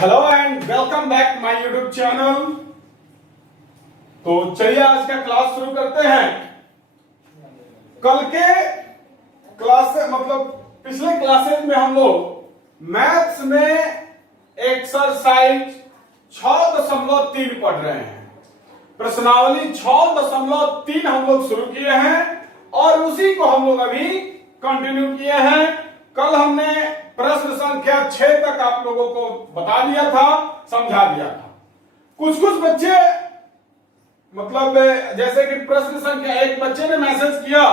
Hello and welcome back my YouTube channel. तो चलिए आज का क्लास शुरू करते हैं। कल के क्लास मतलब पिछले क्लासेस में हम लोग मैथ्स में एक्सरसाइज 6.3 पढ़ रहे हैं। प्रश्नावली 6.3 हम लोग शुरू किए हैं और उसी को हम लोग अभी कंटिन्यू किए हैं। कल हमने प्रश्न संख्या 6 तक आप लोगों को बता दिया था, समझा दिया था। कुछ बच्चे मतलब जैसे कि प्रश्न संख्या 1 बच्चे ने मैसेज किया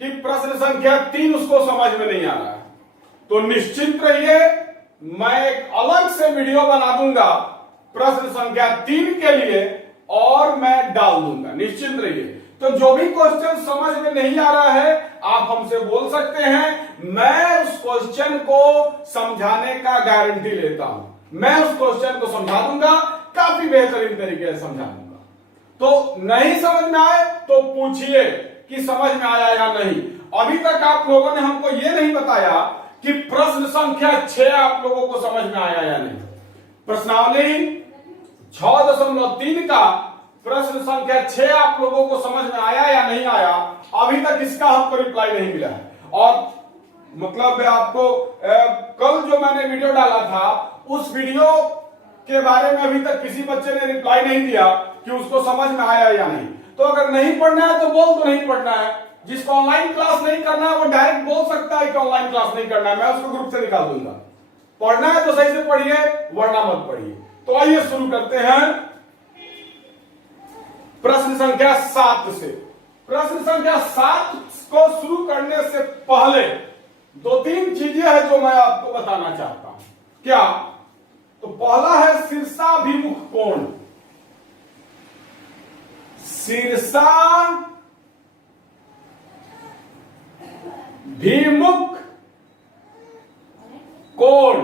कि प्रश्न संख्या 3 उसको समझ में नहीं आ रहा है, तो निश्चिंत रहिए, मैं एक अलग से वीडियो बना दूंगा प्रश्न संख्या 3 के लिए और मैं डाल दूंगा, निश्चिंत रहिए। तो जो भी क्वेश्चन समझ में नहीं आ रहा है आप हमसे बोल सकते हैं, मैं उस क्वेश्चन को समझाने का गारंटी लेता हूं। मैं उस क्वेश्चन को समझा दूंगा, काफी बेहतरीन तरीके से समझा दूंगा। तो नहीं समझ में आए तो पूछिए कि समझ में आया या नहीं। अभी तक आप लोगों ने हमको यह नहीं बताया कि प्रश्न संख्या 6 आप लोगों को समझ में आया या नहीं। प्रश्नावली 6.3 का प्रश्न संख्या 6 आप लोगों को समझ में आया या नहीं आया, अभी तक इसका हमको रिप्लाई नहीं मिला है। और मतलब आपको कल जो मैंने वीडियो डाला था उस वीडियो के बारे में अभी तक किसी बच्चे ने रिप्लाई नहीं दिया कि उसको समझ में आया या नहीं। तो अगर नहीं पढ़ना है तो बोल दो नहीं पढ़ना है। जिसको ऑनलाइन क्लास नहीं करना है वो डायरेक्ट बोल सकता है कि ऑनलाइन क्लास नहीं करना है, मैं उसको ग्रुप से निकाल दूंगा। पढ़ना है तो सही से पढ़िए, वरना मत पढ़िए। तो आइए शुरू करते हैं प्रश्न संख्या 7 से। प्रश्न संख्या 7 को शुरू करने से पहले 2-3 चीजें हैं जो मैं आपको बताना चाहता हूं। क्या? तो पहला है शीर्षाभिमुख कोण। शीर्षाभिमुख कोण।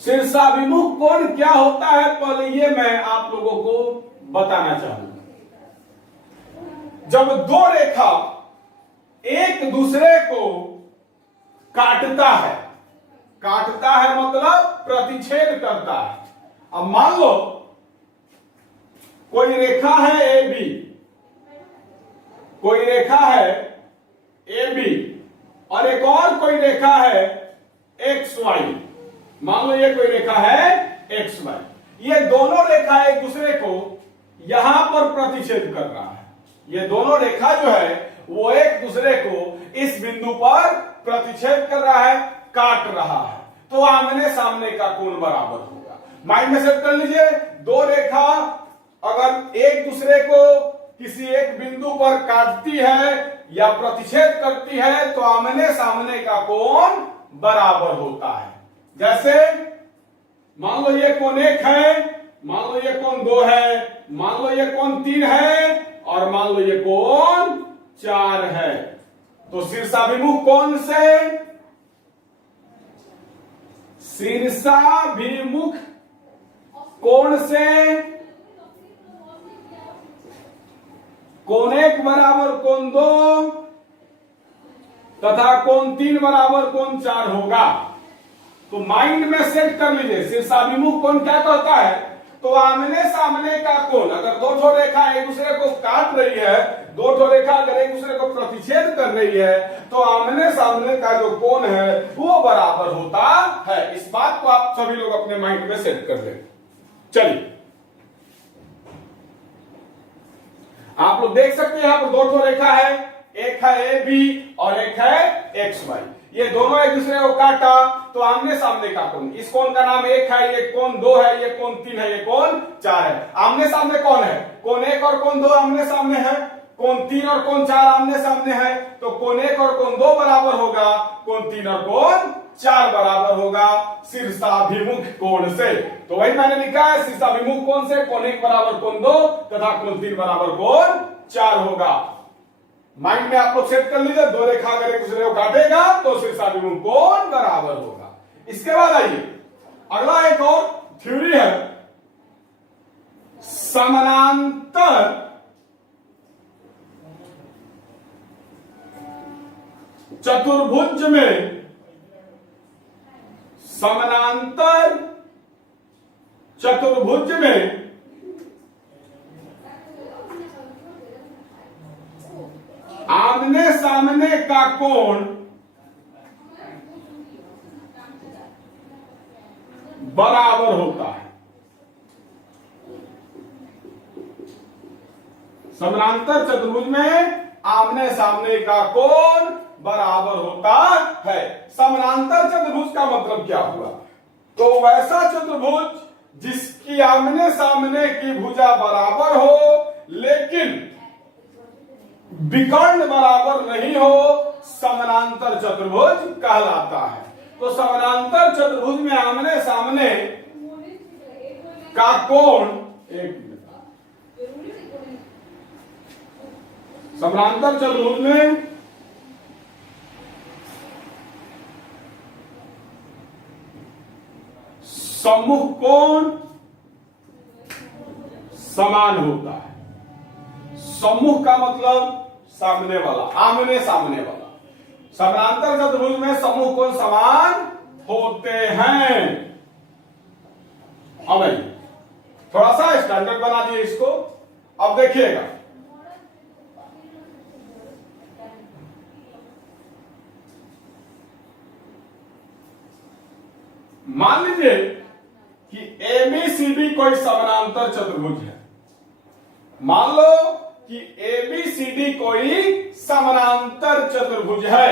शीर्षाभिमुख कोण क्या होता है, पहले ये मैं आप लोगों को बताना चाहूंगा। जब दो रेखा एक दूसरे को काटता है मतलब प्रतिच्छेद करता है। अब मान लो कोई रेखा है ए बी, कोई रेखा है ए बी और एक और कोई रेखा है एक्स वाई। मान लो ये कोई रेखा है एक्स वाई, ये दोनों रेखा एक दूसरे को यहां पर प्रतिच्छेद कर रहा है। ये दोनों रेखा जो है वो एक दूसरे को इस बिंदु पर प्रतिच्छेद कर रहा है, काट रहा है, तो आमने सामने का कोण बराबर होगा। माइंड में सेट कर लीजिए, दो रेखा अगर एक दूसरे को किसी एक बिंदु पर काटती है या प्रतिच्छेद करती है तो आमने सामने का कोण बराबर होता है। जैसे मान लो ये कोण 1 है, मान लो ये कोण 2 है, मान लो ये कोण 3 है और मान लो ये कोण 4 है। तो शीर्षाभिमुख कोण से, शीर्षाभिमुख कोण से कोण 1 बराबर कोण 2 तथा कोण 3 बराबर कोण 4 होगा। तो माइंड में सेट कर लीजिए, शीर्षाभिमुख कोण क्या कहता है, तो आमने सामने का कोण। अगर दो ठो रेखा एक दूसरे को काट रही है, दो ठो रेखा अगर एक दूसरे को प्रतिच्छेद कर रही है तो आमने सामने का जो कोण है वो बराबर होता है। इस बात को आप सभी लोग अपने माइंड में सेट कर ले। चलिए आप लोग देख सकते हैं यहां पर दो ठो रेखा है, एक है ए बी और एक है एक्स वाई। ये दोनों एक दूसरे को काटा तो आमने सामने का कोण, इस कोण का नाम 1 है, ये कोण 2 है, ये कोण 3 है, ये कोण 4 है। आमने सामने कौन है? कोण 1 और कोण 2 आमने सामने है, कोण 3 और कोण 4 आमने सामने है, तो कोण 1 और कोण 2 बराबर होगा, कोण 3 और कोण 4 बराबर होगा शीर्षाभिमुख कोण से। तो वही मैंने लिखा है, शीर्षाभिमुख कोण से कोण 1 बराबर कोण 2 तथा कोण 3 बराबर कोण 4 होगा। माइंड में आप लोग सेट कर लीजिए, दो रेखा अगर एक दूसरे को काटेगा तो शीर्षाभिमुख कोण बराबर होगा। इसके बाद आइए अगला एक और थ्योरी है, समानांतर चतुर्भुज में समानांतर चतुर्भुज में आमने सामने का कोण बराबर होता है। समानांतर चतुर्भुज में आमने सामने का कोण बराबर होता है। समानांतर चतुर्भुज का मतलब क्या हुआ? तो वैसा चतुर्भुज जिसकी आमने सामने की भुजा बराबर हो लेकिन विकर्ण बराबर नहीं हो, समानांतर चतुर्भुज कहलाता है। तो समानांतर चतुर्भुज में आमने सामने का कोण, समानांतर चतुर्भुज में सम्मुख कोण समान होता है। सम्मुख का मतलब सामने वाला, आमने सामने वाला। समानांतर चतुर्भुज में सम्मुख कोण समान होते हैं। अब थोड़ा सा स्टैंडर्ड बना दिए इसको। अब देखिएगा, मान लीजिए कि एबीसीडी कोई समानांतर चतुर्भुज है। मान लो कि एबीसीडी कोई समानांतर चतुर्भुज है,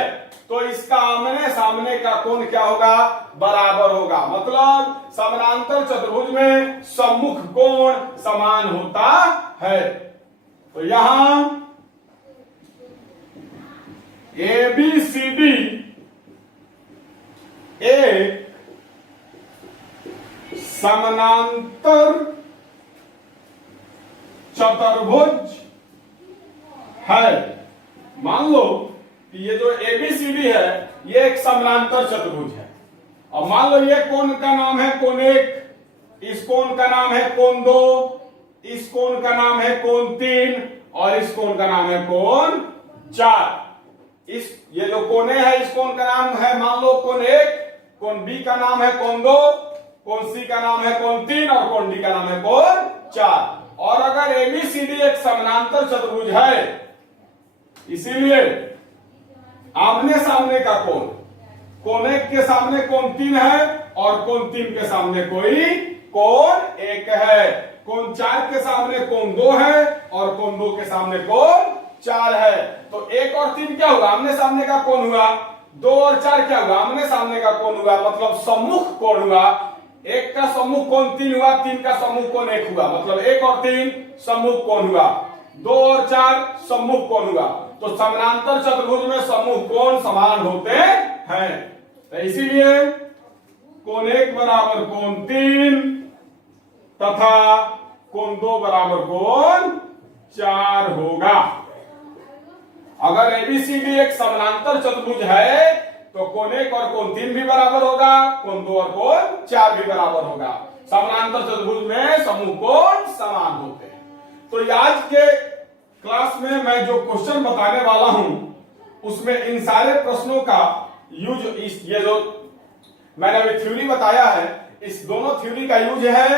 तो इसका आमने सामने का कोण क्या होगा? बराबर होगा। मतलब समानांतर चतुर्भुज में सम्मुख कोण समान होता है। तो यहां एबीसीडी एक समानांतर चतुर्भुज है। मान लो कि ये जो एबीसीडी है ये एक समानांतर चतुर्भुज है। और मान लो ये कोण का नाम है कोण 1, इस कोण का नाम है कोण 2, इस कोण का नाम है कोण 3 और इस कोण का नाम है कोण 4। ये जो कोणे है इस कोण का नाम है मान लो कोण 1, कोण बी का नाम है कोण 2, कोण सी का नाम है कोण 3 और कोण डी का नाम है कोण 4। और अगर एबीसीडी एक समानांतर चतुर्भुज है, इसीलिए आमने सामने का कोण, कोण 1 के सामने कोण 3 है और कोण 3 के सामने कोई कोण 1 है। कोण 4 के सामने कोण 2 है और कोण 2 के सामने कोण 4 है। तो 1 और 3 क्या हुआ? आमने सामने का कोण हुआ। 2 और 4 क्या हुआ? आमने सामने का कोण हुआ, मतलब सम्मुख कोण हुआ। 1 का सम्मुख कोण 3 हुआ, 3 का सम्मुख कोण 1 हुआ, मतलब 1 और 3 सम्मुख कोण हुआ। 2 और 4 सम्मुख कोण हुआ। तो समानांतर चतुर्भुज में सम्मुख कोण समान होते हैं। तो इसीलिए कोण 1 बराबर कोण 3 तथा कोण 2 बराबर कोण 4 होगा। अगर एबीसीडी एक समानांतर चतुर्भुज है तो कोण 1 और कोण 3 भी बराबर होगा, कोण 2 और कोण 4 भी बराबर होगा। समानांतर चतुर्भुज में सम्मुख कोण समान होते हैं। तो आज के क्लास में मैं जो क्वेश्चन बताने वाला हूं उसमें इन सारे प्रश्नों का यूज, ये जो मैंने अभी थ्योरी बताया है इस दोनों थ्योरी का यूज है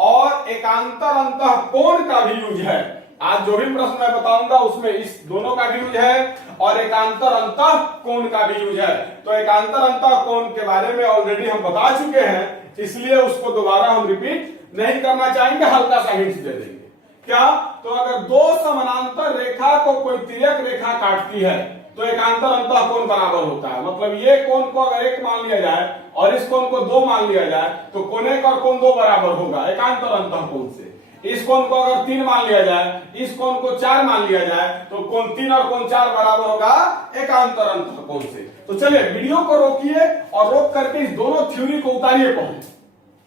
और एकांतर अंतः कोण का भी यूज है। आज जो भी प्रश्न मैं बताऊंगा उसमें इस दोनों का भी यूज है और एकांतर अंतः कोण का भी यूज है। तो एकांतर अंतः कोण के बारे में ऑलरेडी हम बता चुके हैं, इसलिए उसको दोबारा हम रिपीट नहीं करना चाहेंगे, हल्का सा हिंट दे देंगे। क्या? तो अगर दो समानांतर रेखा को कोई तिर्यक रेखा काटती है तो एकांतर अंतः कोण बराबर होता है। मतलब ये कोण को अगर 1 मान लिया जाए और इस कोण को 2 मान लिया जाए तो कोण 1 और कोण 2 बराबर होगा एकांतर अंतः कोण से। इस कोण को अगर 3 मान लिया जाए, इस कोण को 4 मान लिया जाए तो कोण 3 और कोण 4 बराबर होगा एकांतर अंतः कोण से। तो चलिए वीडियो को रोकिए और रोक करके इस दोनों थ्योरी को उतारिए पहले,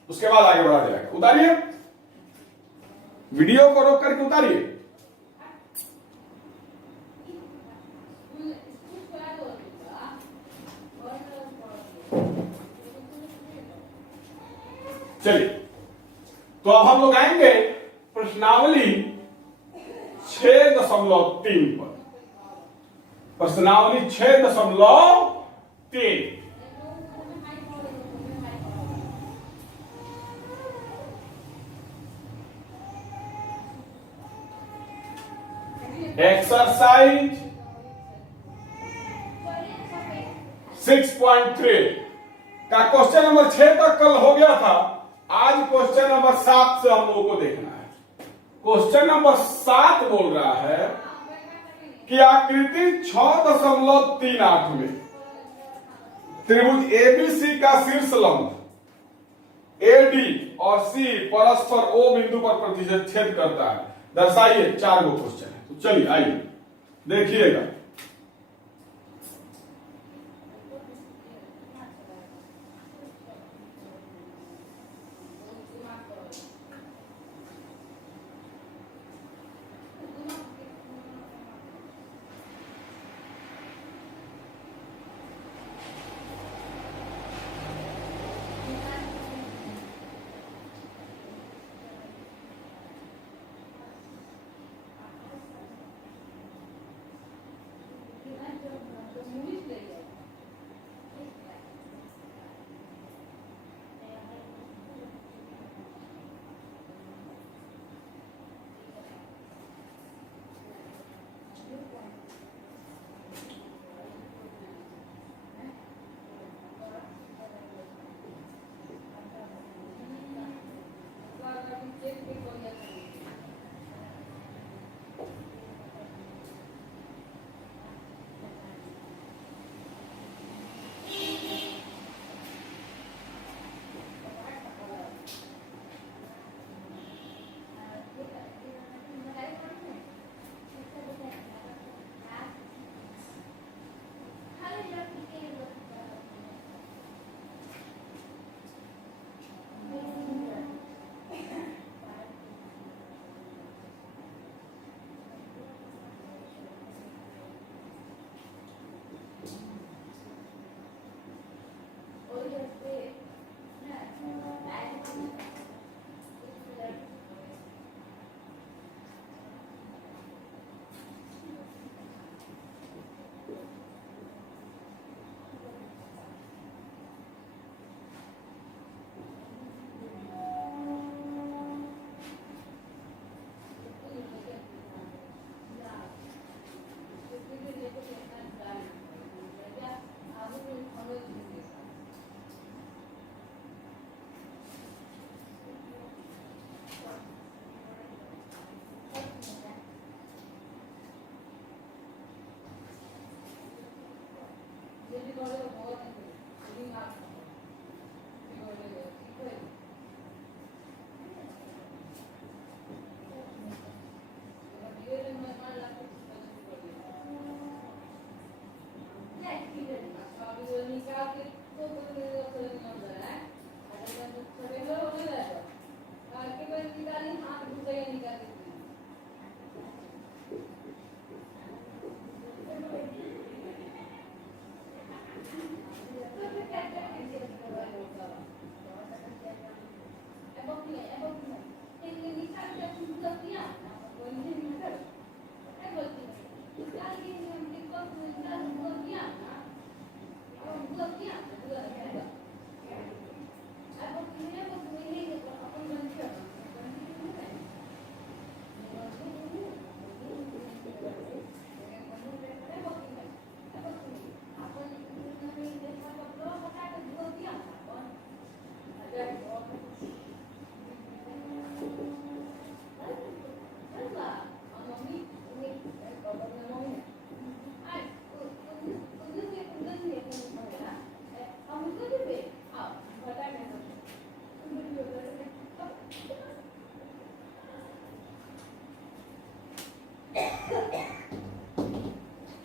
उसके बाद आगे बढ़ा जाएगा। उतारिए, वीडियो को रोक करके उतारिए। चलिए, तो अब हम लोग आएंगे प्रश्नावली 6.3 पर। प्रश्नावली 6.3 एक्सरसाइज 6.3 का क्वेश्चन नंबर 6 तक कल हो गया था। आज क्वेश्चन नंबर 7 से हम लोगों को देखना है। क्वेश्चन नंबर 7 बोल रहा है कि आकृति 6.38 में त्रिभुज एबीसी का शीर्ष लंब एडी और सी परस्पर ओ बिंदु पर प्रतिच्छेद करता है, दर्शाइए। 4 गो क्वेश्चन है, तो चलिए आइए देखिएगा।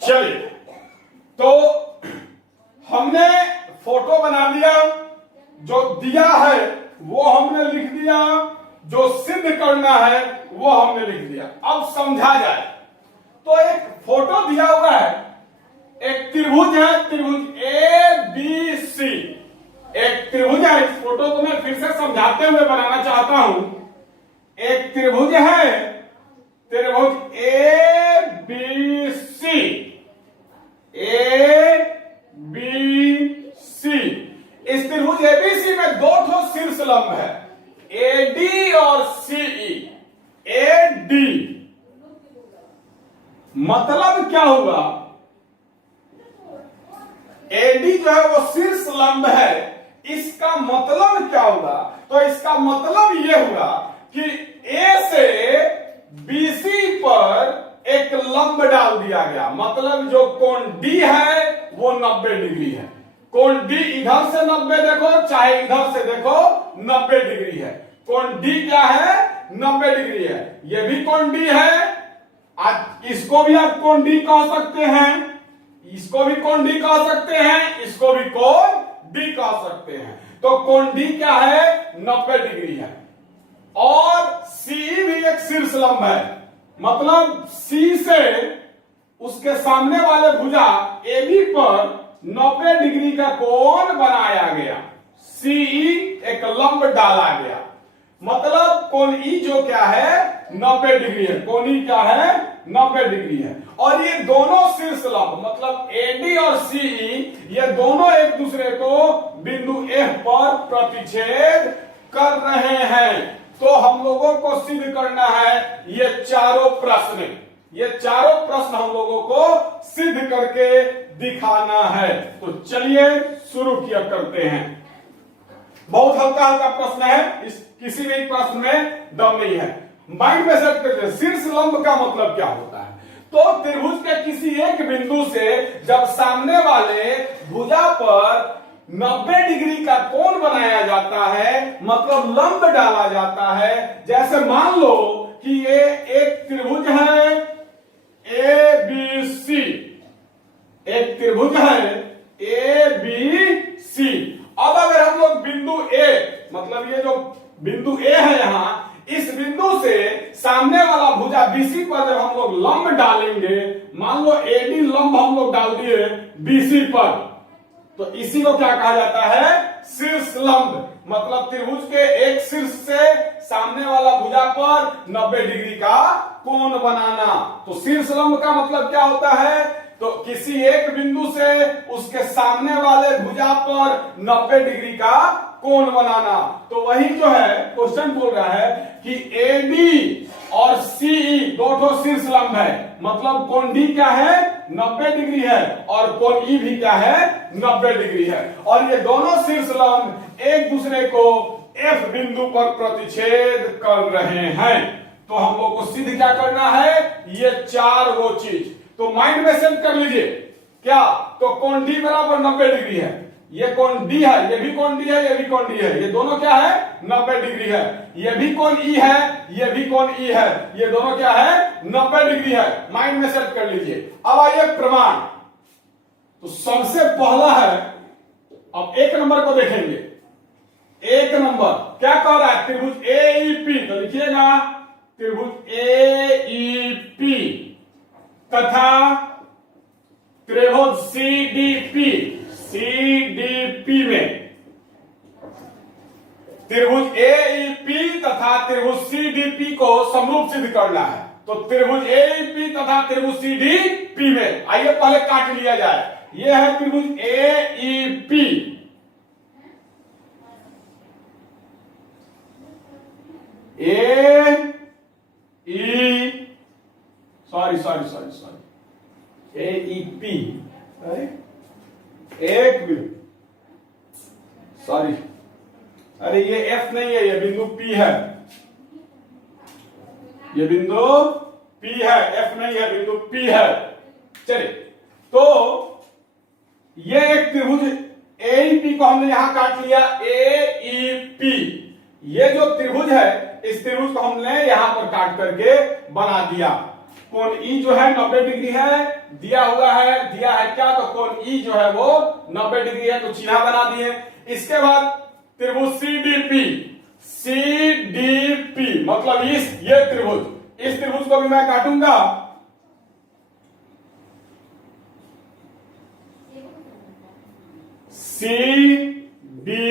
चलिए, तो हमने फोटो बना लिया, जो दिया है वो हमने लिख दिया, जो सिद्ध करना है वो हमने लिख दिया। अब समझा जाए तो एक फोटो दिया हुआ है, एक त्रिभुज है, त्रिभुज ए बी सी, एक त्रिभुज है। इस फोटो को मैं फिर से समझाते हुए बनाना चाहता हूं। एक त्रिभुज है, त्रिभुज A B C, A B C. इस त्रिभुज एबीसी में दो ठो शीर्ष लंब है, एडी और सीई। एडी मतलब एडी जो है वो शीर्ष लंब है, इसका मतलब क्या होगा? तो इसका मतलब ये होगा कि ए से बीसी पर एक लंब डाल दिया गया, मतलब जो कोण डी है वो 90 डिग्री है। कोण डी इधर से 90 देखो चाहे इधर से देखो 90 डिग्री है। कोण डी क्या है? 90 डिग्री है। ये भी कोण डी है, आज इसको भी आप कोण डी कह सकते हैं, इसको भी कोण डी कह सकते हैं, इसको भी कोण डी कह सकते हैं। तो कोण डी क्या है? 90 डिग्री है। और सी भी एक शीर्ष लंब है, मतलब सी से उसके सामने वाले भुजा एबी पर 90 डिग्री का कोण बनाया गया। सी एक लंब डाला गया, मतलब कोण ई जो क्या है? 90 डिग्री है। कोण ई क्या है? 90 डिग्री है। और ये दोनों शीर्ष लंब मतलब एडी और सीई ये दोनों एक दूसरे को बिंदु एफ पर प्रतिच्छेद कर रहे हैं। तो हम लोगों को सिद्ध करना है ये चारों प्रश्न, ये चारों प्रश्न हम लोगों को सिद्ध करके दिखाना है। तो चलिए शुरू किया करते हैं। बहुत हल्का हल्का प्रश्न है, इस किसी भी प्रश्न में दम नहीं है। माइंड में सेट करते हैं। शीर्ष लंब का मतलब क्या होता है? तो त्रिभुज के किसी एक बिंदु से जब सामने वाले भुजा पर 90 डिग्री का कोण बनाया जाता है, मतलब लंब डाला जाता है। जैसे मान लो कि ये एक त्रिभुज है ए बी सी, एक त्रिभुज है ए बी सी। अब अगर हम लोग बिंदु ए, मतलब ये जो बिंदु ए है यहां, इस बिंदु से सामने वाला भुजा बीसी पर जब हम लोग लंब डालेंगे, मान लो एडी लंब हम लोग डाल दिए बीसी पर, तो इसी को क्या कहा जाता है? शीर्ष लंब। मतलब त्रिभुज के एक शीर्ष से सामने वाला भुजा पर 90 डिग्री का कोण बनाना। तो शीर्ष लंब का मतलब क्या होता है? तो किसी एक बिंदु से उसके सामने वाले भुजा पर 90 डिग्री का कोण बनाना। तो वही जो है क्वेश्चन बोल रहा है कि एडी और सीई दो शीर्ष लंब है, मतलब कोण डी क्या है? 90 डिग्री है, और कोण ई भी क्या है? 90 डिग्री है। और ये दोनों शीर्ष लंब एक दूसरे को एफ बिंदु पर प्रतिच्छेद कर रहे हैं। तो हम लोग को सिद्ध क्या करना है? ये चार वो चीज। तो माइंड में सेट कर लीजिए क्या? तो कोण डी बराबर 90 डिग्री है, ये कोण डी है, ये भी कोण डी है, ये भी कोण डी है, ये दोनों क्या है? 90 डिग्री है। ये भी कोण ई है, ये भी कोण ई है, ये दोनों क्या है? 90 डिग्री है। माइंड में सेट कर लीजिए। अब आइए प्रमाण। तो सबसे पहला है, अब एक नंबर को देखेंगे। एक नंबर क्या कह रहा है? त्रिभुज ए ई पी, तो लिखिएगा त्रिभुज ए ई पी तथा त्रिभुज सी डी पी, सीडीपी में त्रिभुज एईपी तथा त्रिभुज सीडीपी को समरूप सिद्ध करना है। तो त्रिभुज एईपी तथा त्रिभुज सीडीपी में आइए पहले काट लिया जाए। यह है त्रिभुज एईपी, एईपी, एक मिनट, सॉरी, अरे ये एफ नहीं है, ये बिंदु पी है, ये बिंदु पी है, एफ नहीं है, बिंदु पी है। चलिए, तो ये एक त्रिभुज एईपी को हमने यहां काट लिया, एईपी। ये जो त्रिभुज है, इस त्रिभुज को हमने यहां पर काट करके बना दिया। कोण ई जो है 90 डिग्री है, दिया हुआ है, दिया है क्या? तो कोण ई जो है वो 90 डिग्री है, तो चिन्ह बना दिए। इसके बाद त्रिभुज सीडीपी, सीडीपी मतलब ये त्रिभुज, इस त्रिभुज को भी मैं काटूंगा। सीडीपी,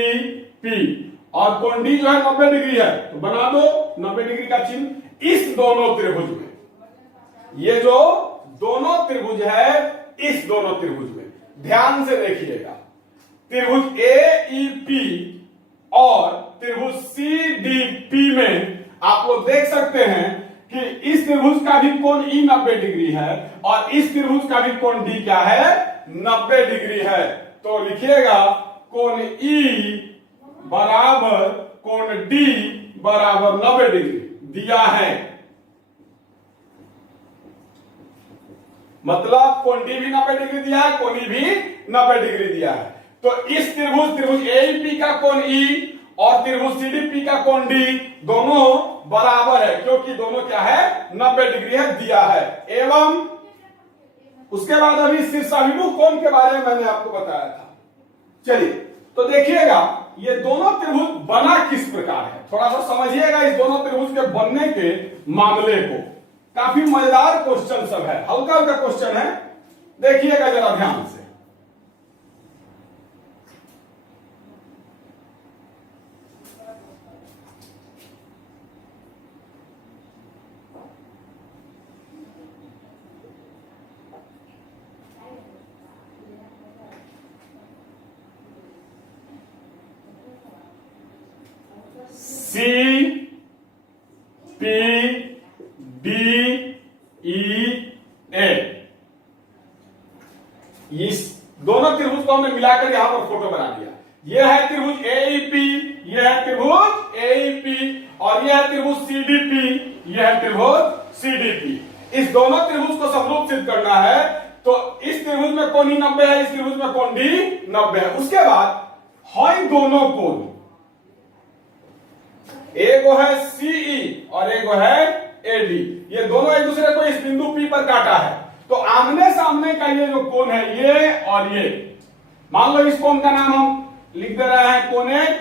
और कोण डी जो है 90 डिग्री है, तो बना दो 90 डिग्री का चिन्ह इस दोनों त्रिभुज में। ये जो दोनों त्रिभुज है, इस दोनों त्रिभुज में ध्यान से देखिएगा। त्रिभुज एईपी और त्रिभुज सीडीपी में आप लोग देख सकते हैं कि इस त्रिभुज का भी कोण ई 90 डिग्री है और इस त्रिभुज का भी कोण डी क्या है? 90 डिग्री है। तो लिखिएगा कोण ई बराबर कोण डी बराबर 90 डिग्री दिया है। मतलब कोण डी भी 90 डिग्री दिया है, कोण ई भी 90 डिग्री दिया है। तो इस त्रिभुज एईपी का कोण ई और त्रिभुज सीडीपी का कोण डी दोनों बराबर है, क्योंकि दोनों क्या है 90 डिग्री है दिया है। एवं उसके बाद अभी शीर्षाभिमुख कोण के बारे में मैंने आपको बताया था। चलिए तो देखिएगा ये दोनों त्रिभुज बना किस प्रकार है, थोड़ा सा समझिएगा इस दोनों त्रिभुज के बनने के मामले को। काफी मजेदार क्वेश्चन सब है, हल्का हल्का क्वेश्चन है, देखिएगा जरा ध्यान से। सी पी डी ई ए, इस दोनों त्रिभुज को हमने मिलाकर यहां पर फोटो बना दिया। यह है त्रिभुज एईपी, यह है त्रिभुज एईपी, और यह है त्रिभुज सीडीपी, यह है त्रिभुज सीडीपी। इस दोनों त्रिभुज को समरूप सिद्ध करना है, तो इस त्रिभुज में कोण ई 90 है, इस त्रिभुज में कोण डी 90 है। उसके बाद है दोनों कोण, एगो है सीई और एगो है एडी, ये दोनों एक दूसरे को इस बिंदु पी पर काटा है। तो आमने सामने का ये जो कोण है ये और ये, मान लो इस कोण का नाम हम लिख दे रहे हैं कोण एक,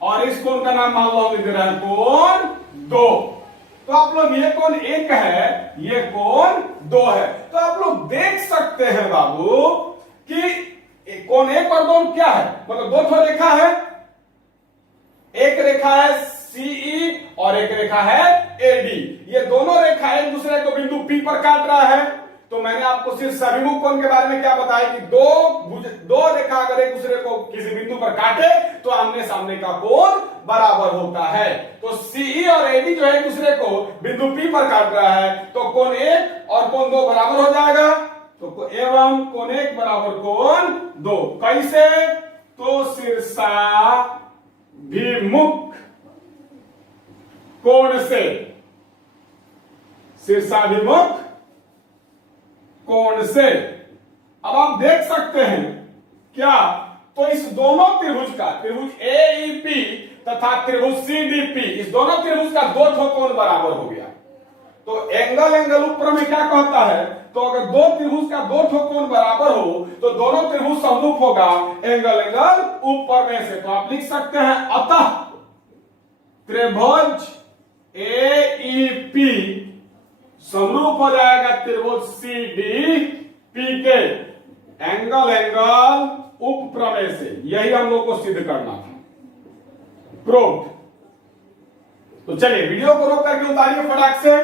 और इस कोण का नाम मान लो हम लिख दे रहे हैं कोण दो। तो आप लोग ये कोण एक है, ये कोण दो है। तो आप लोग देख सकते हैं बाबू कि कोण एक और दो क्या है, मतलब दो ठो रेखा है, एक रेखा है सीई और एक रेखा है एडी। ये दोनों रेखा एक दूसरे को बिंदु पी पर काट रहा है। तो मैंने आपको सिर्फ सभिमुख कोण के बारे में क्या बताया कि दो रेखा अगर एक दूसरे को किसी बिंदु पर काटे तो आमने सामने का कोण बराबर होता है। तो सीई और एडी जो है एक दूसरे को बिंदु पी पर काट रहा है, तो कोण एक और कोण दो बराबर हो जाएगा। तो एवं कोण एक बराबर कोण दो, कैसे? तो शीर्षाभिमुख कोण से, शीर्षाभिमुख कोण से। अब आप देख सकते हैं क्या, तो इस दोनों त्रिभुज का, त्रिभुज एईपी तथा त्रिभुज सीडीपी, इस दोनों त्रिभुज का दो ठो कोण बराबर हो गया। तो एंगल ऊपर में क्या कहता है, तो अगर दो त्रिभुज का दो ठो कोण बराबर हो तो दोनों त्रिभुज समरूप होगा एंगल ऊपर में से। तो आप लिख सकते हैं अतः त्रिभुज एईपी समरूप हो जाएगा त्रिभुज सीडीपी के एंगल उपप्रमेय से। यही हम लोग को सिद्ध करना था, प्रूव्ड। तो चलिए वीडियो को रोक करके उतारिए फटाक से,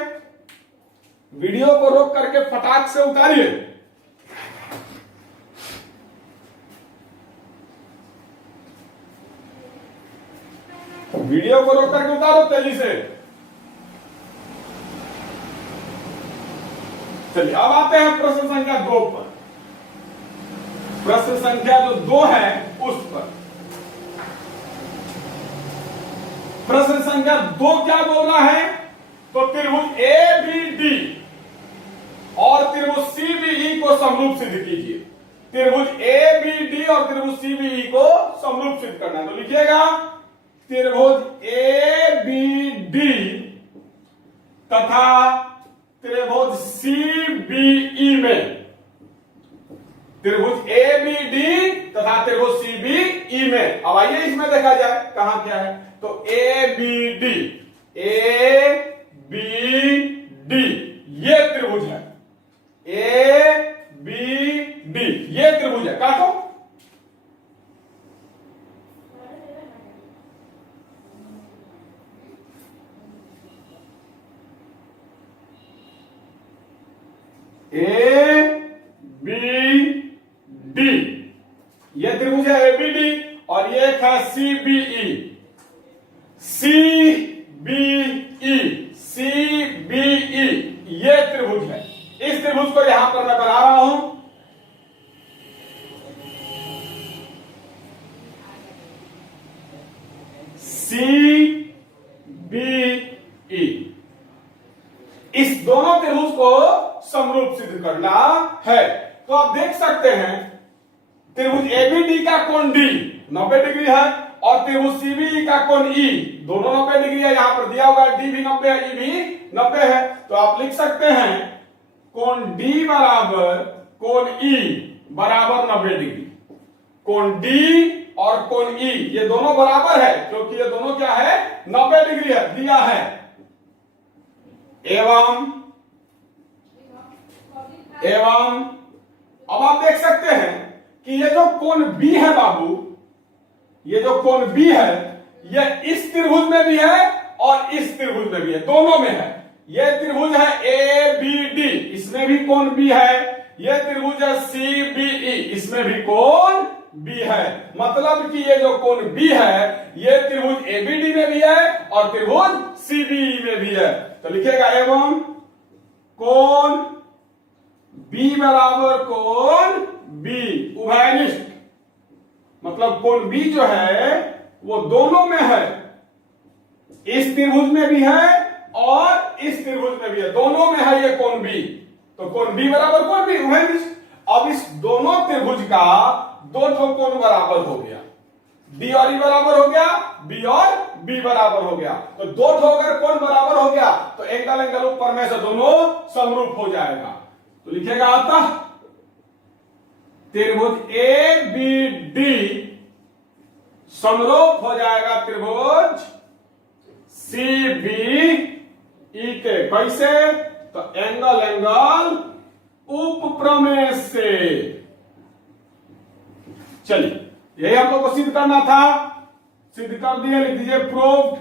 वीडियो को रोक करके फटाक से उतारिए। वीडियो को रोक करके उतारो तेजी से। चलिए अब आते हैं प्रश्न संख्या 2 पर। प्रश्न संख्या जो 2 है उस पर। प्रश्न संख्या 2 क्या बोल रहा है, तो त्रिभुज एबीडी और त्रिभुज सीबीई को समरूप सिद्ध कीजिए। त्रिभुज एबीडी और त्रिभुज सीबीई को समरूप सिद्ध करना है। तो लिखिएगा त्रिभुज एबीडी तथा त्रिभुज सीबीई में, त्रिभुज एबीडी तथा त्रिभुज सीबीई में। अब आइए इसमें देखा जाए कहां क्या है। तो एबीडी, एबीडी ये त्रिभुज है, एबीडी ये त्रिभुज है। काटो, एबीडी ये त्रिभुज है एबीडी, और ये एक है सीबीई, सीबीई, सीबीई ये त्रिभुज है। इस त्रिभुज को यहां पर मैं बना रहा हूं, CBE। इस दोनों त्रिभुज को समरूप सिद्ध करना है। तो आप देख सकते हैं त्रिभुज ABD का कोण D 90 डिग्री है और त्रिभुज CBE का कोण E दोनों 90 डिग्री है। यहां पर दिया हुआ है D भी 90 है, E भी 90 है। तो आप लिख सकते हैं कोण D बराबर कोण E बराबर 90 डिग्री। कोण D और कोण E ये दोनों बराबर है क्योंकि ये दोनों क्या है 90 डिग्री है, दिया है। एवं अब आप देख सकते हैं कि ये जो कोण B है बाबू, ये जो कोण B है ये इस त्रिभुज में भी है और इस त्रिभुज में भी है, दोनों में है। ये त्रिभुज है ABD, इसमें भी कोण B है। ये त्रिभुज है CBE, इसमें भी कोण B है। मतलब कि ये जो कोण B है ये त्रिभुज ABD में भी है और त्रिभुज CBE में भी है। तो लिखेगा एवं कोण B बराबर कोण B उभयनिष्ठ, मतलब कोण B जो है वो दोनों में है, इस त्रिभुज में भी है और इस त्रिभुज में भी है, दोनों में है ये कोण B। तो कोण B बराबर कोण B उभयनिष्ठ। अब इस दोनों त्रिभुज का दो ठो कोण बराबर हो गया, D और E बराबर हो गया, B और B बराबर हो गया। तो दो ठो अगर कोण बराबर हो गया तो एंगल एंगल ऊपर में से दोनों समरूप हो जाएगा। तो लिखेगा अतः त्रिभुज ABD समरूप हो जाएगा त्रिभुज CBE के। कैसे? तो एंगल एंगल उपप्रमेय से। चलिए यही हम लोग को सिद्ध करना था, सिद्ध कर दिए। लिख दीजिए प्रूव्ड।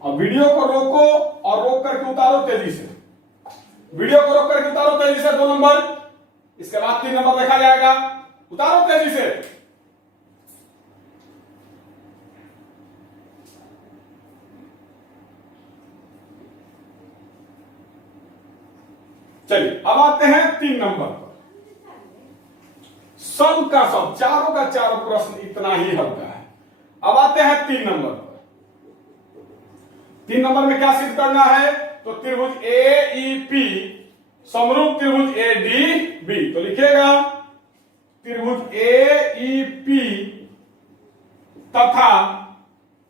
और वीडियो को रोको और रोक करके उतारो तेजी से, वीडियो को रोक करके उतारो तेजी से 2 नंबर, इसके बाद 3 नंबर देखा जाएगा। उतारो तेजी से। चलिए अब आते हैं 3 नंबर पर। सब का सब, चारों का चारों प्रश्न इतना ही हल्का है। अब आते हैं 3 नंबर पर। 3 नंबर में क्या सिद्ध करना है? तो त्रिभुज AEP समरूप त्रिभुज ADB। तो लिखेगा त्रिभुज AEP तथा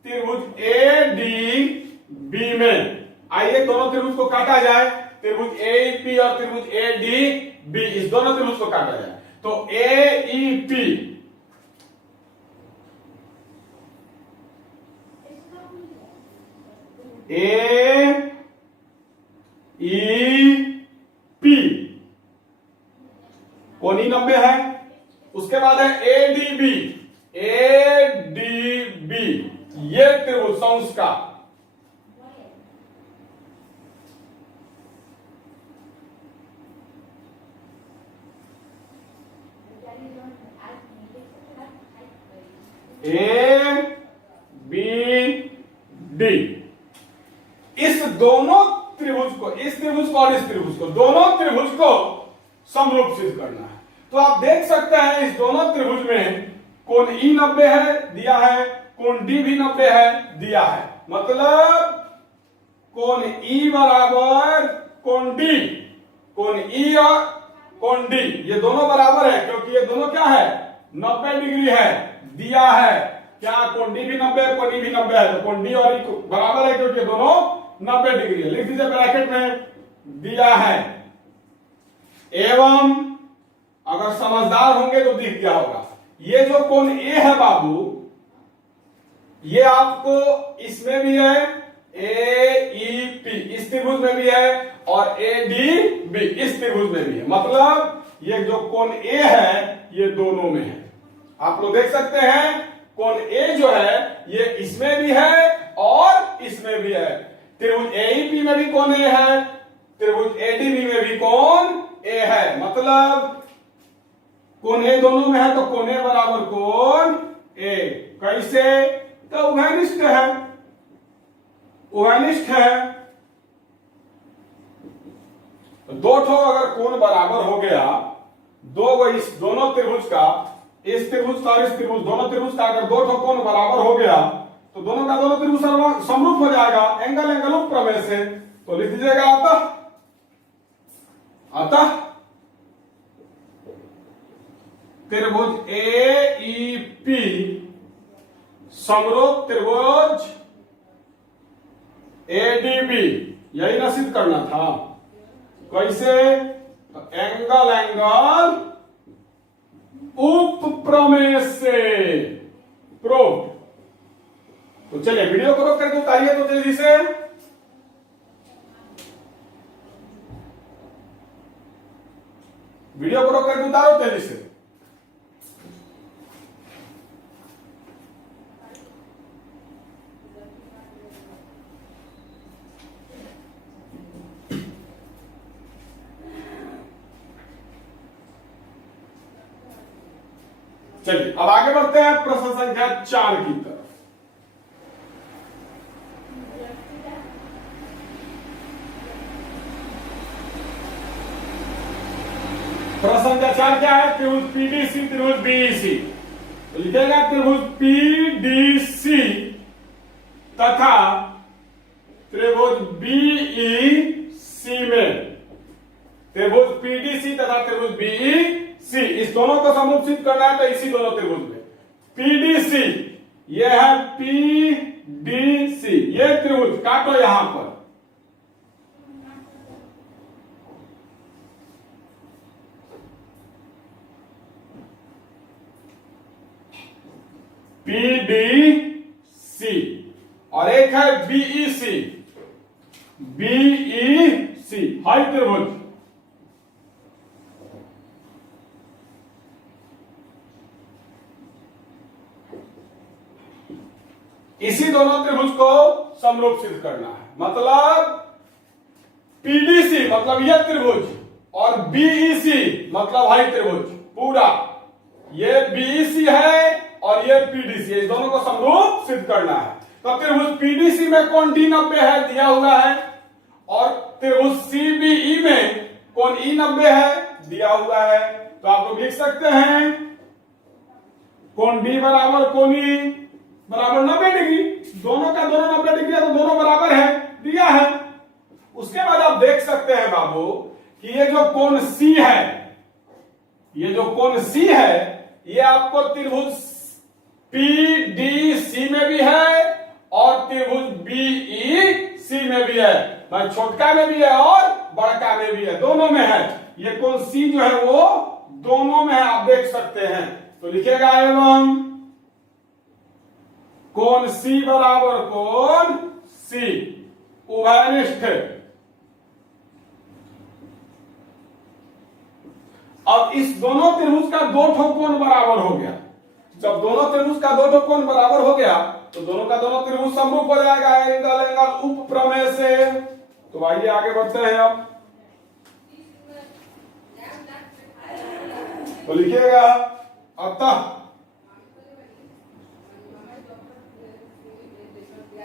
त्रिभुज ADB में, आइए दोनों त्रिभुज को काटा जाए। त्रिभुज AEP और त्रिभुज ADB, इस दोनों त्रिभुज को काटा जाए। तो AEP कोण E 90 है। उसके बाद है ADB, ये त्रिभुज संस का ABD। इस दोनों त्रिभुज को, इस त्रिभुज को और इस त्रिभुज को, दोनों त्रिभुज को समरूप सिद्ध करना है। तो आप देख सकते हैं इस दोनों त्रिभुज में कोण E 90 है, दिया है, कोण D भी 90 है, दिया है। मतलब कोण E बराबर कोण D, कोण E और कोण D ये दोनों बराबर है क्योंकि ये दोनों क्या है 90 डिग्री है, दिया है। क्या कोण D भी 90 है, कोण E भी 90 है। तो कोण D और E बराबर है क्योंकि दोनों 90 डिग्री है। लिख दीजिए ब्रैकेट में, दिया है। एवं अगर समझदार होंगे तो दिख गया होगा, ये जो कोण A है बाबू, ये आपको इसमें भी है, AEP इस त्रिभुज में भी है और ADB इस त्रिभुज में भी है। मतलब ये जो कोण A है ये दोनों में है। आप लोग देख सकते हैं कोण A जो है ये इसमें भी है और इसमें भी है। त्रिभुज AEP में भी कोण A है, त्रिभुज ADB में भी कोण A है। मतलब कोण A दोनों में है तो कोण A बराबर कोण A। कैसे? तो उभयनिष्ठ है, उभयनिष्ठ है। तो दो ठो अगर कोण बराबर हो गया, दो इस दोनों त्रिभुज का, इस त्रिभुज का और इस त्रिभुज, दोनों त्रिभुज का अगर दो ठो कोण बराबर हो गया तो दोनों का दोनों त्रिभुज समरूप हो जाएगा, एंगल एंगल उप प्रमेय से। तो लिख दीजिएगा अतः त्रिभुज ए ई पी समरूप त्रिभुज एडीबी, यही ना सिद्ध करना था। कैसे? एंगल एंगल उप प्रमेय से प्रूव। तो चलिए वीडियो को रोक करके उतारिए तो तेजी से। वीडियो को रोक करके उतारो तेजी से। चलिए अब आगे बढ़ते हैं प्रश्न संख्या 4 की तरफ। प्रश्न संख्या 4 क्या है? त्रिभुज पीडीसी त्रिभुज बीईसी। तो लिखेगा त्रिभुज पीडीसी तथा त्रिभुज बीईसी में, त्रिभुज पीडीसी तथा त्रिभुज बीईसी, इस दोनों को समरूप सिद्ध करना है। तो इसी दोनों त्रिभुज में पीडीसी, यह है पीडीसी, ये त्रिभुज काटो यहां पर, पीडीसी, और एक है बीईसी, बीईसी हाई त्रिभुज। इसी दोनों त्रिभुज को समरूप सिद्ध करना है। मतलब पीडीसी मतलब यह त्रिभुज और बीईसी मतलब हाई त्रिभुज पूरा, ये बीईसी है और ये पीडीसी है, इस दोनों को समरूप सिद्ध करना है। तो त्रिभुज पीडीसी में कोण D90 है, दिया हुआ है, और त्रिभुज सीबीई में कोण E90 है, दिया हुआ है। तो आप लोग लिख सकते हैं कोण D बराबर कोण E बराबर 90 डिग्री, दोनों का दोनों 90 डिग्री है, तो दोनों बराबर है, दिया है। उसके बाद आप देख सकते हैं बाबू कि ये जो कोण C है, ये जो कोण C है, ये आपको त्रिभुज पीडीसी में भी है और त्रिभुज बीईसी में भी है, छोटका में भी है और बड़का में भी है, दोनों में है। ये कोण C जो है वो दोनों में है, आप देख सकते हैं। तो लिखेगा एवं कोण C बराबर कोण C उभयनिष्ठ। अब इस दोनों त्रिभुज का दो ठो कोण बराबर हो गया। जब दोनों त्रिभुज का दो ठो कोण बराबर हो गया तो दोनों का दोनों त्रिभुज समरूप हो जाएगा एंगल एंगल उप प्रमेय से। तो आइए आगे बढ़ते हैं। अब तो लिखिएगा अतः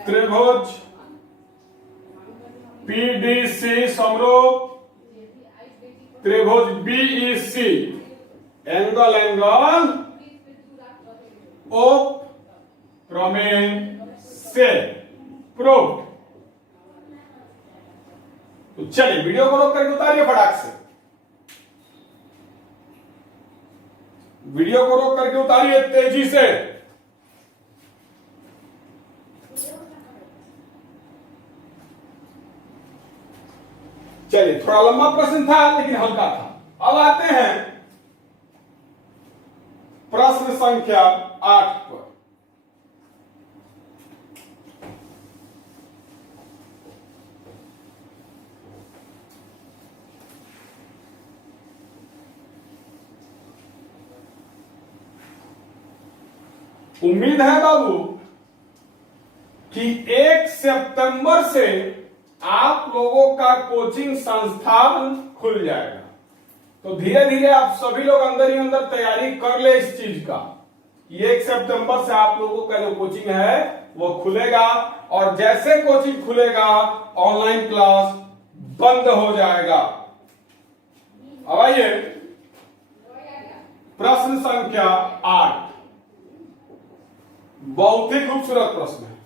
त्रिभुज पीडीसी समरूप त्रिभुज बीईसी एंगल एंगल उप प्रमेय से प्रूव। तो चलिए वीडियो को रोक करके उतारिए फटाक से, वीडियो को रोक करके उतारिए तेजी से। चलिए थोड़ा लंबा प्रश्न था लेकिन हल्का था। अब आते हैं प्रश्न संख्या 8 पर। उम्मीद है बाबू कि 1 सितंबर से आप लोगों का कोचिंग संस्थान खुल जाएगा। तो धीरे धीरे आप सभी लोग अंदर ही अंदर तैयारी कर ले इस चीज का। 1 सितंबर से आप लोगों का जो कोचिंग है वो खुलेगा, और जैसे कोचिंग खुलेगा ऑनलाइन क्लास बंद हो जाएगा। अब आइए प्रश्न संख्या 8, बहुत ही खूबसूरत प्रश्न है।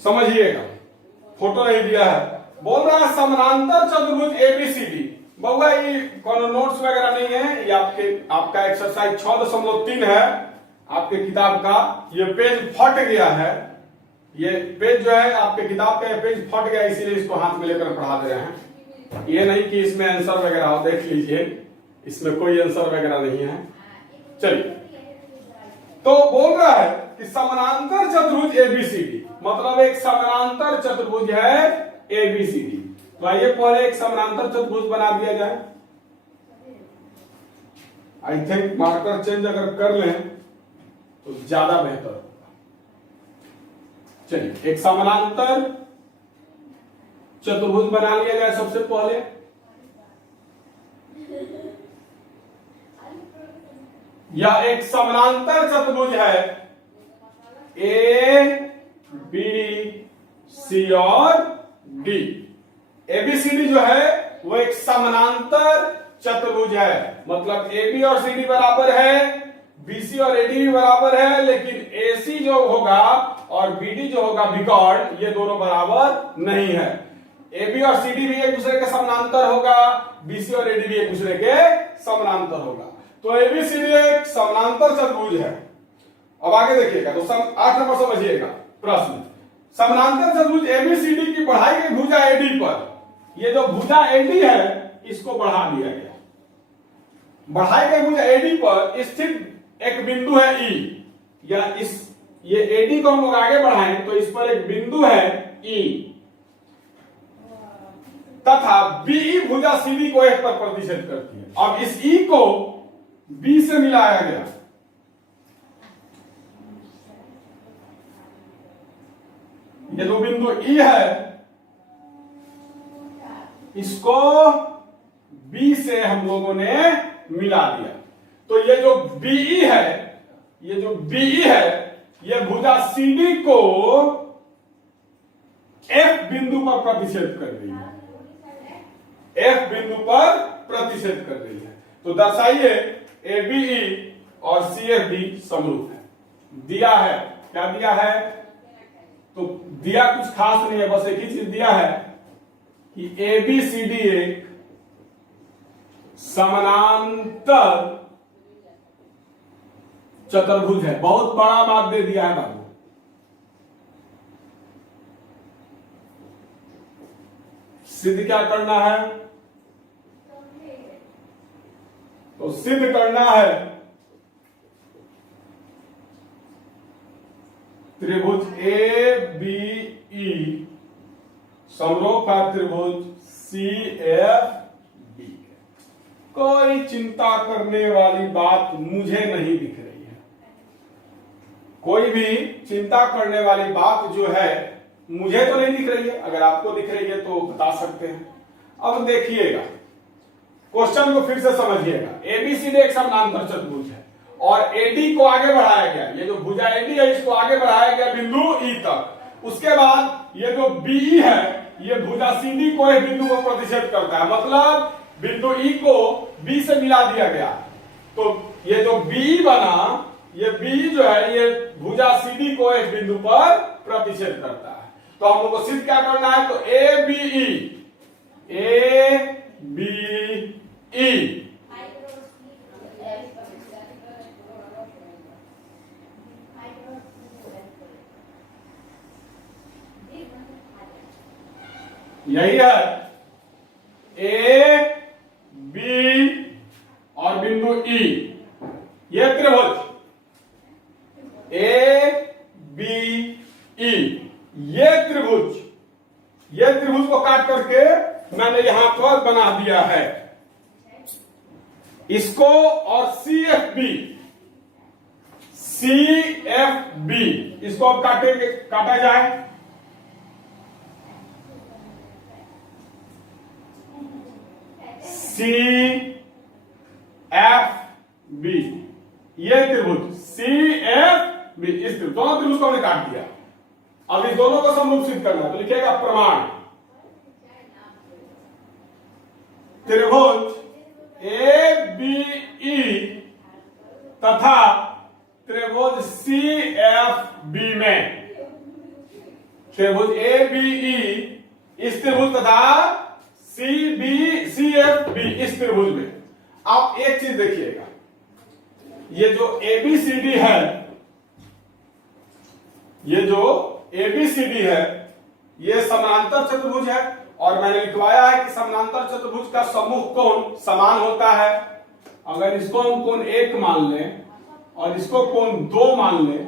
समझिएगा, फोटो नहीं दिया है। बोल रहा है समानांतर चतुर्भुज एबीसीडी। बउआ ये कोनो नोट्स वगैरह नहीं है, ये आपका एक्सरसाइज 6.3 है आपके किताब का। ये पेज फट गया है, ये पेज जो है आपके किताब का, ये पेज फट गया, इसीलिए इसको हाथ में लेकर पढ़ा दे रहे हैं। ये नहीं कि इसमें आंसर वगैरह हो, देख लीजिए इसमें कोई आंसर वगैरह नहीं है। चलिए, तो बोल रहा है कि समानांतर चतुर्भुज एबीसीडी, मतलब एक समानांतर चतुर्भुज है एबीसीडी। तो आइए पहले एक समानांतर चतुर्भुज बना दिया जाए। आई थिंक मार्कर चेंज अगर कर लें तो ज्यादा बेहतर होगा। चलिए, एक समानांतर चतुर्भुज बना लिया जाए सबसे पहले। यह एक समानांतर चतुर्भुज है ए बी सी और डी। एबीसीडी जो है वो एक समानांतर चतुर्भुज है, मतलब एबी और सीडी बराबर है, बीसी और एडी भी बराबर है, लेकिन एसी जो होगा और बीडी जो होगा बिकॉर्ड, ये दोनों बराबर नहीं है। एबी और सीडी भी एक दूसरे के समानांतर होगा, बीसी और एडी भी एक दूसरे के समानांतर होगा। तो एबीसीडी एक समानांतर चतुर्भुज है। अब आगे देखिएगा, तो 8 नंबर समझिएगा प्रश्न। समानांतर चतुर्भुज एबीसीडी की बढ़ाई गई भुजा एडी पर, ये जो भुजा एडी है इसको बढ़ा दिया गया। बढ़ाई गई भुजा एडी पर स्थित एक बिंदु है ई, या ये एडी को हम लोग आगे बढ़ाएं तो इस पर एक बिंदु है ई, तथा बीई भुजा सीडी को एक पर प्रतिच्छेद करती है। अब इस ई को बी से मिलाया गया, ये जो बिंदु ई है इसको बी से हम लोगों ने मिला दिया। तो ये जो बीई है, ये जो बीई है, ये भुजा सीडी को एफ बिंदु पर प्रतिच्छेद कर रही है, एफ बिंदु पर प्रतिच्छेद कर रही है। तो दर्शाइए एबीई और सीएफडी समरूप है। दिया है, क्या दिया है? तो दिया कुछ खास नहीं है, बस एक ही चीज दिया है कि एबीसीडी एक समानांतर चतुर्भुज है। बहुत बड़ा बात दे दिया है बाबू। सिद्ध क्या करना है? तो सिद्ध करना है त्रिभुज ए बी ई समरूप है त्रिभुज सी एफ डी। कोई चिंता करने वाली बात मुझे नहीं दिख रही है, कोई भी चिंता करने वाली बात जो है मुझे तो नहीं दिख रही है। अगर आपको दिख रही है तो बता सकते हैं। अब देखिएगा, क्वेश्चन को फिर से समझिएगा। एबीसीडी एक समानांतर चतुर्भुज है और एडी को आगे बढ़ाया गया, ये जो भुजा एडी है इसको आगे बढ़ाया गया बिंदु ई तक। उसके बाद ये जो बीई है, ये भुजा सीडी को एक बिंदु को प्रतिच्छेद करता है, मतलब बिंदु ई को बी से मिला दिया गया। तो ये जो बी बना, ये बी जो है ये भुजा सीडी को एक बिंदु पर प्रतिच्छेद करता है। तो हम लोग को सिद्ध क्या करना है? तो ए बी ई यही है, ए बी और बिंदु ई, ये त्रिभुज ए बी ई, ये त्रिभुज को काट करके मैंने यहां पर बना दिया है इसको। और सी एफ बी इसको अब काटा जाए। सी एफ बी, ये त्रिभुज सी एफ बी, इस दोनों त्रिभुज को हमने काट दिया। अब इस दोनों को समरूप सिद्ध करना, तो लिखिएगा प्रमाण त्रिभुज ए बी ई तथा त्रिभुज सी एफ बी में त्रिभुज ए बी ई इस त्रिभुज तथा C B C F B इस त्रिभुज में। आप एक चीज देखिएगा, ये जो ए बी सी डी है, ये जो ए बी सी डी है, ये समानांतर चतुर्भुज है और मैंने लिखवाया है कि समानांतर चतुर्भुज का समूह कोण समान होता है। अगर इसको हम कोण 1 मान लें और इसको कोण 2 मान लें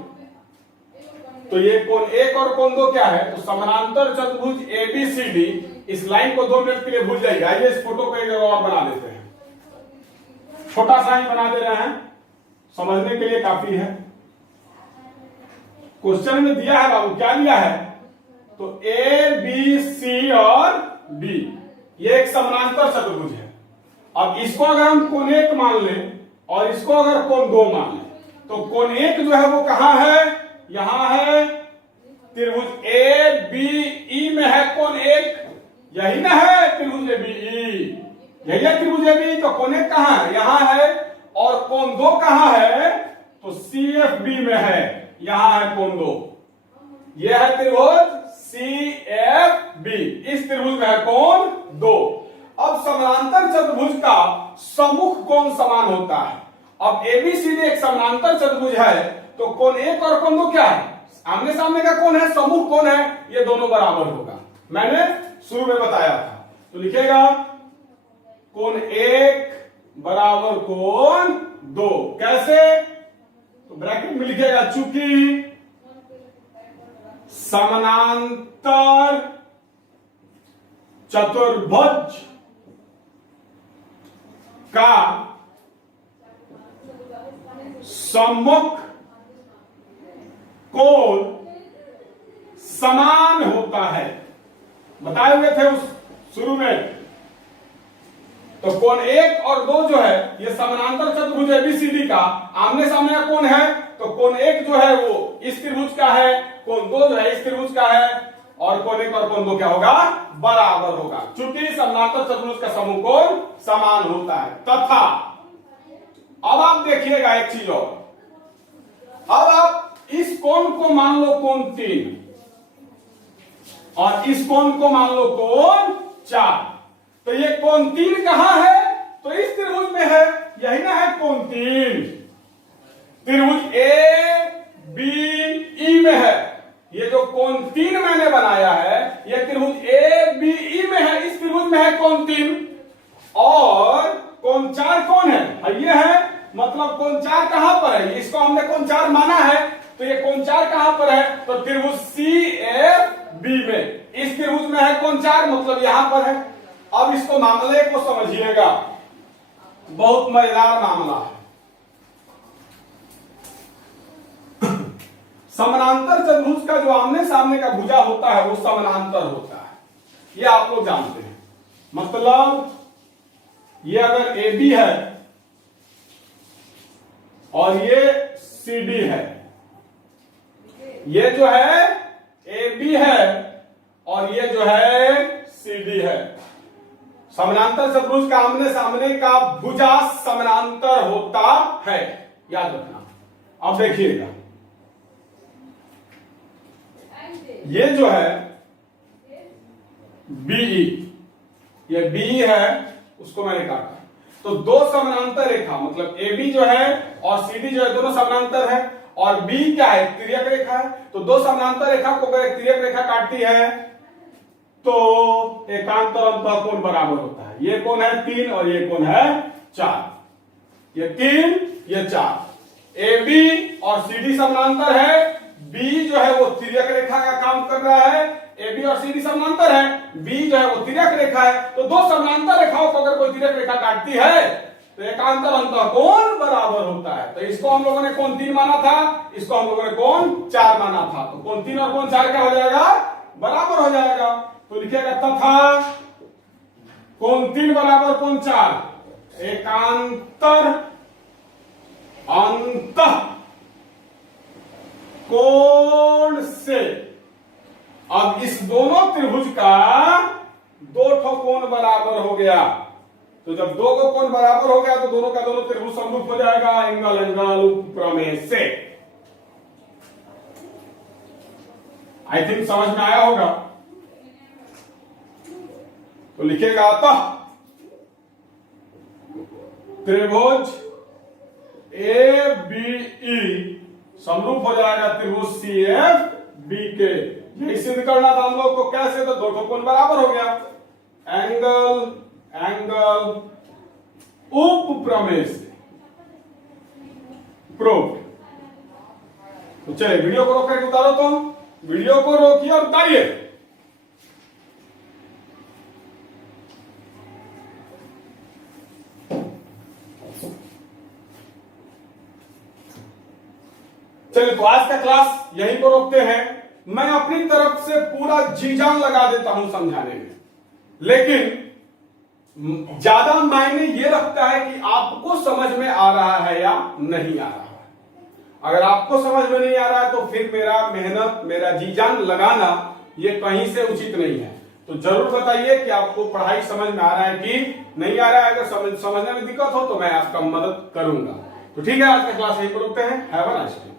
तो ये कोण 1 और कोण 2 क्या है? तो समानांतर चतुर्भुज एबीसीडी। इस लाइन को 2 मिनट के लिए भूल जाइए। आइए इस फोटो को एक जगह और बना देते हैं, छोटा सा ही बना दे रहे हैं, समझने के लिए काफी है। क्वेश्चन में दिया है बाबू, क्या दिया है? तो ए बी सी और डी ये एक समानांतर चतुर्भुज है। अब इसको अगर हम कोण 1 मान लें और इसको अगर कोण 2 मान लें तो कोण 1 जो है वो कहां है? यहां है। त्रिभुज ए बी ई में है कोण 1, यही ना है त्रिभुज ए बी ई, यही है त्रिभुज ए बी। तो कोण 1 कहां है? यहां है। और कोण 2 कहां है? तो सी एफ बी में है, यहां है कोण 2। यह है त्रिभुज सी एफ बी, इस त्रिभुज में है कोण 2। अब समानांतर चतुर्भुज का सम्मुख कोण समान होता है। अब एबीसीडी एक समानांतर चतुर्भुज है तो कोण 1 और कोण 2 क्या है? आमने सामने का कोण है, सम्मुख कोण है, ये दोनों बराबर होगा। मैंने शुरू में बताया था। तो लिखेगा कोण 1 बराबर कोण 2। कैसे? तो ब्रैकेट में लिखेगा चूंकि समानांतर चतुर्भुज का सम्मुख कोण समान होता है। बताए हुए थे उस शुरू में। तो कोण 1 और 2 जो है ये समानांतर चतुर्भुज एबीसीडी का आमने सामने का कोण है। तो कोण 1 जो है वो इस त्रिभुज का है, कोण 2 जो है इस त्रिभुज का है, और कोण 1 और कोण 2 क्या होगा? बराबर होगा, क्योंकि समानांतर चतुर्भुज का समूह कोण समान होता है। तथा अब आप देखिएगा एक चीज और, अब आप इस कोण को मान लो कोण 3 और इस कोण को मान लो कोण 4। तो ये कोण 3 कहां है? तो इस त्रिभुज में है, यही ना है कोण 3। त्रिभुज ए बी ई में है। ये जो कोण 3 मैंने बनाया है ये त्रिभुज ए बी ई में है, इस त्रिभुज में है कोण 3। और कोण 4 कौन है? ये है, मतलब कोण 4 कहां पर है? इसको हमने कोण 4 माना है, तो ये कोण 4 कहां पर है? तो त्रिभुज सी एफ बी में, इस त्रिभुज में है कोण 4, मतलब यहां पर है। अब इसको मामले को समझिएगा, बहुत मजेदार मामला है। समानांतर चतुर्भुज का जो आमने सामने का भुजा होता है वो समानांतर होता है, ये आप लोग जानते हैं। मतलब ये अगर ए बी है और ये सी डी है, ये जो है ए बी है और ये जो है सी डी है। समानांतर चतुर्भुज का आमने सामने का भुजा समानांतर होता है, याद रखना। अब देखिएगा, ये जो है बीई, ये बी है, उसको मैंने काटा। तो दो समानांतर रेखा, मतलब ए बी जो है और सी डी जो है दोनों समानांतर है, और बी क्या है? तिर्यक रेखा है। तो दो समानांतर रेखा को अगर एक तिर्यक रेखा काटती है तो एकांतर अंतः कोण बराबर होता है। ये कोण है 3 और ये कोण है 4। ये 3 ये 4। ए बी और सी डी समानांतर है, बी जो है वो तिर्यक रेखा का काम कर रहा है, ए बी और सी डी समानांतर है, बी जो है वो तिर्यक रेखा है। तो दो समानांतर रेखाओं को अगर कोई तिर्यक रेखा काटती है तो एकांतर अंतः कोण बराबर होता है। तो इसको हम लोगों ने कोण 3 माना था, इसको हम लोगों ने कोण 4 माना था। तो कोण 3 और कोण 4 क्या हो जाएगा? बराबर हो जाएगा। तो लिखिएगा तथा कोण 3 बराबर कोण 4 एकांतर अंतः कोण से। अब इस दोनों त्रिभुज का दो ठो कोण बराबर हो गया। तो जब दो को कोण बराबर हो गया तो दोनों का दोनों त्रिभुज समरूप हो जाएगा एंगल एंगल प्रमेय से। आई थिंक समझ में आया होगा। तो लिखेगा अतः त्रिभुज ए बी ई समरूप हो जाएगा त्रिभुज सी एफ बी के। यही सिद्ध करना था हम लोग को। कैसे? तो दो कोण बराबर हो गया, एंगल उप प्रमेय से प्रूफ। तो चलिए वीडियो को रोक करके उतारो। तो वीडियो को रोकिए और उतारिए। चलिए तो आज का क्लास यहीं पर रोकते हैं। मैं अपनी तरफ से पूरा जी जान लगा देता हूं समझाने में, लेकिन ज्यादा मायने ये रखता है कि आपको समझ में आ रहा है या नहीं आ रहा है। अगर आपको समझ में नहीं आ रहा है तो फिर मेरा मेहनत, मेरा जी जान लगाना ये कहीं से उचित नहीं है। तो जरूर बताइए कि आपको पढ़ाई समझ में आ रहा है कि नहीं आ रहा है। अगर समझने में दिक्कत हो तो मैं आपका मदद करूंगा। तो ठीक है, आज का क्लास यहीं पर रुकते हैं। Have a nice day.